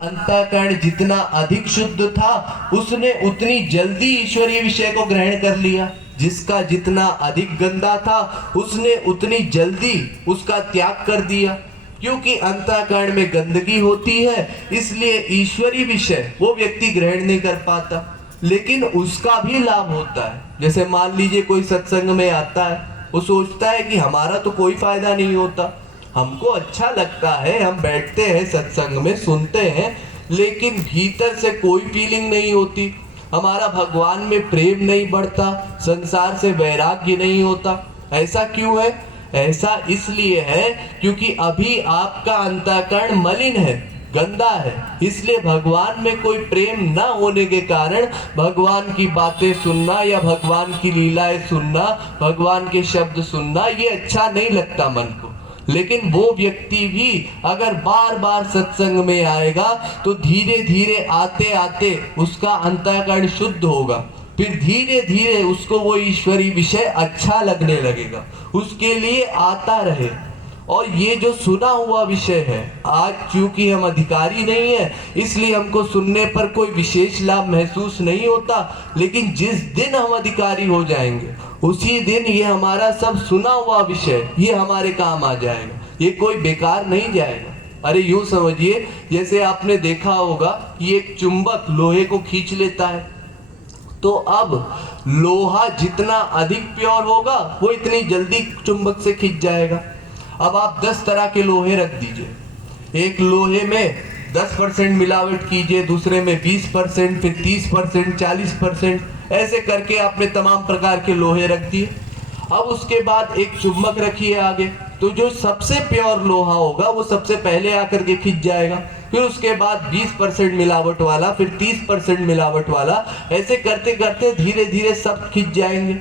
अंतःकरण जितना अधिक शुद्ध था उसने उतनी जल्दी ईश्वरीय विषय को ग्रहण कर लिया। जिसका जितना अधिक गंदा था उसने उतनी जल्दी उसका त्याग कर दिया। क्योंकि अंतःकरण में गंदगी होती है इसलिए ईश्वरीय विषय वो व्यक्ति ग्रहण नहीं कर पाता, लेकिन उसका भी लाभ होता है। जैसे मान लीजिए कोई सत्संग में आता है, वो सोचता है कि हमारा तो कोई फायदा नहीं होता, हमको अच्छा लगता है, हम बैठते हैं सत्संग में सुनते हैं, लेकिन भीतर से कोई फीलिंग नहीं होती, हमारा भगवान में प्रेम नहीं बढ़ता, संसार से वैराग्य नहीं होता। ऐसा क्यों है? ऐसा इसलिए है क्योंकि अभी आपका अंतःकरण मलिन है, गंदा है। इसलिए भगवान में कोई प्रेम न होने के कारण भगवान की बातें सुनना या भगवान की लीलाएं सुनना, भगवान के शब्द सुनना ये अच्छा नहीं लगता मन को। लेकिन वो व्यक्ति भी अगर बार बार सत्संग में आएगा तो धीरे धीरे आते आते उसका अंतःकरण शुद्ध होगा, फिर धीरे धीरे उसको वो ईश्वरीय विषय अच्छा लगने लगेगा, उसके लिए आता रहे। और ये जो सुना हुआ विषय है, आज चूंकि हम अधिकारी नहीं है इसलिए हमको सुनने पर कोई विशेष लाभ महसूस नहीं होता, लेकिन जिस दिन हम अधिकारी हो जाएंगे उसी दिन ये हमारा सब सुना हुआ विषय ये हमारे काम आ जाएगा, ये कोई बेकार नहीं जाएगा। अरे यूं समझिए, जैसे आपने देखा होगा कि एक चुंबक लोहे को खींच लेता है, तो अब लोहा जितना अधिक प्योर होगा वो इतनी जल्दी चुंबक से खींच जाएगा। अब आप 10 तरह के लोहे रख दीजिए, एक लोहे में 10% मिलावट कीजिए, दूसरे में 20%, फिर 30%, 40%, ऐसे करके आपने तमाम प्रकार के लोहे रख दिए। अब उसके बाद एक चुंबक रखिए आगे, तो जो सबसे प्योर लोहा होगा वो सबसे पहले आकर के खींच जाएगा, फिर उसके बाद 20% मिलावट वाला, फिर 30% मिलावट वाला, ऐसे करते करते धीरे धीरे सब खींच जाएंगे।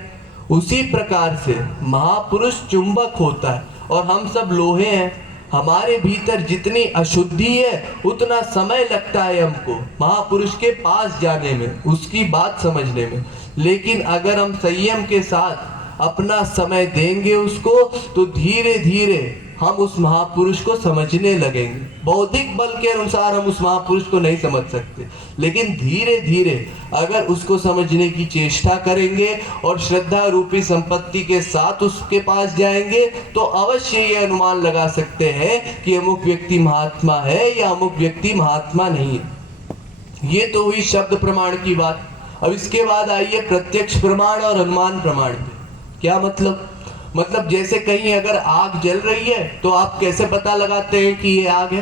उसी प्रकार से महापुरुष चुंबक होता है और हम सब लोहे हैं। हमारे भीतर जितनी अशुद्धि है उतना समय लगता है हमको महापुरुष के पास जाने में, उसकी बात समझने में। लेकिन अगर हम संयम के साथ अपना समय देंगे उसको, तो धीरे धीरे हम उस महापुरुष को समझने लगेंगे। बौद्धिक बल के अनुसार हम उस महापुरुष को नहीं समझ सकते, लेकिन धीरे धीरे अगर उसको समझने की चेष्टा करेंगे और श्रद्धा रूपी संपत्ति के साथ उसके पास जाएंगे तो अवश्य ये अनुमान लगा सकते हैं कि अमुक व्यक्ति महात्मा है या अमुक व्यक्ति महात्मा नहीं है। ये तो हुई शब्द प्रमाण की बात। अब इसके बाद आइए प्रत्यक्ष प्रमाण और अनुमान प्रमाण पे। क्या मतलब जैसे कहीं अगर आग जल रही है तो आप कैसे पता लगाते हैं कि ये आग है?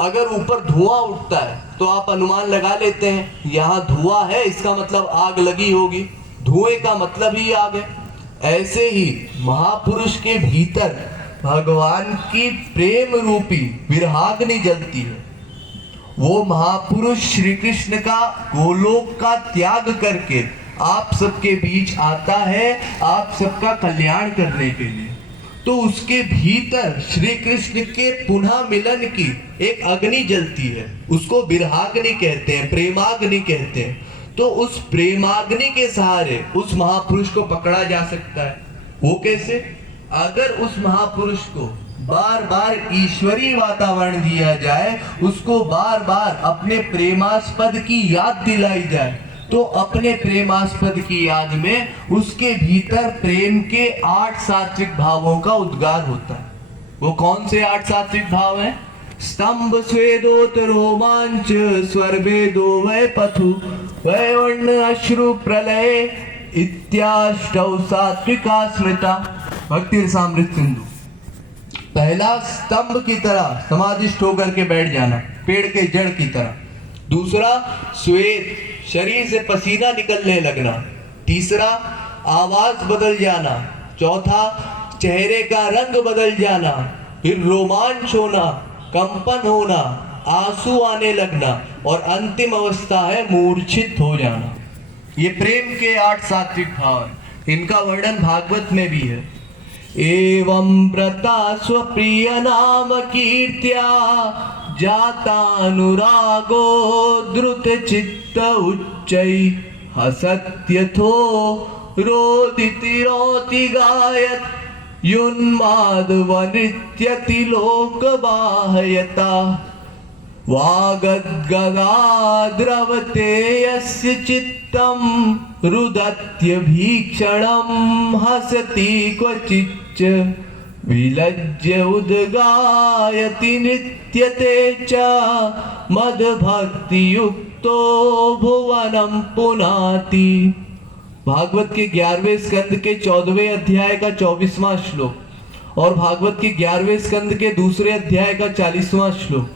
अगर ऊपर धुआं उठता है तो आप अनुमान लगा लेते हैं यहाँ धुआं है, इसका मतलब आग लगी होगी, धुएं का मतलब ही आग है। ऐसे ही महापुरुष के भीतर भगवान की प्रेम रूपी विरहाग्नि जलती है। वो महापुरुष श्री कृष्ण का गोलोक का त्याग करके आप सबके बीच आता है, आप सबका कल्याण करने के लिए। तो उसके भीतर श्री कृष्ण के पुनः मिलन की एक अग्नि जलती है, उसको विरहाग्नि कहते हैं, प्रेमाग्नि कहते हैं। तो उस प्रेमाग्नि के सहारे उस महापुरुष को पकड़ा जा सकता है। वो कैसे? अगर उस महापुरुष को बार बार ईश्वरीय वातावरण दिया जाए, उसको बार बार अपने प्रेमास्पद की याद दिलाई जाए, तो अपने प्रेमास्पद की याद में उसके भीतर प्रेम के 8 सात्विक भावों का उद्गार होता है। वो कौन से 8 सात्विक भाव हैं? स्तंभ स्वेदोत रोमांच स्वर्वेदो वै पथु वै वर्ण अश्रु प्रलय इत्याष्टौ सात्विका स्मृता। भक्ति रसामृत सिंधु। पहला, स्तंभ की तरह समाधिष्ठ होकर के बैठ जाना, पेड़ के जड़ की तरह। दूसरा, श्वेत, शरीर से पसीना निकलने लगना। तीसरा, आवाज बदल जाना। चौथा, चेहरे का रंग बदल जाना। फिर रोमांच होना, कंपन होना, आंसू आने लगना, और अंतिम अवस्था है मूर्छित हो जाना। ये प्रेम के 8 सात्विक भाव हैं। इनका वर्णन भागवत में भी है। एवं व्रता स्वप्रिय नाम कीर्त्या जातानुरागो द्रुत चित्त उच्चै हसत्यथो रोदिति रोति गायत युन्माद वनृत्यति लोक बाहयता। वागद्गदा द्रवते यस्य चित्तं रुदत्यभीक्षणं हसति क्वचिच्च विलज्य उद्गायति नृत्यते च मदभक्ति युक्तो भुवनं पुनाति। भागवत के 11वें स्कंद के 14वें अध्याय का 24वां श्लोक और भागवत के 11वें स्कंद के दूसरे अध्याय का 40वां श्लोक।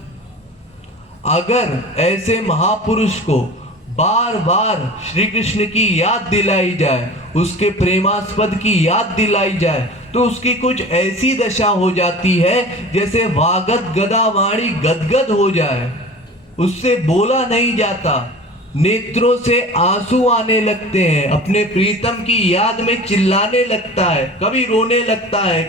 अगर ऐसे महापुरुष को बार बार श्री कृष्ण की याद दिलाई जाए, उसके प्रेमास्पद की याद दिलाई जाए, तो उसकी कुछ ऐसी दशा हो जाती है जैसे वागद गदा वाणी गदगद हो जाए, उससे बोला नहीं जाता, नेत्रों से आंसू आने लगते हैं, अपने प्रीतम की याद में चिल्लाने लगता है, कभी रोने लगता है।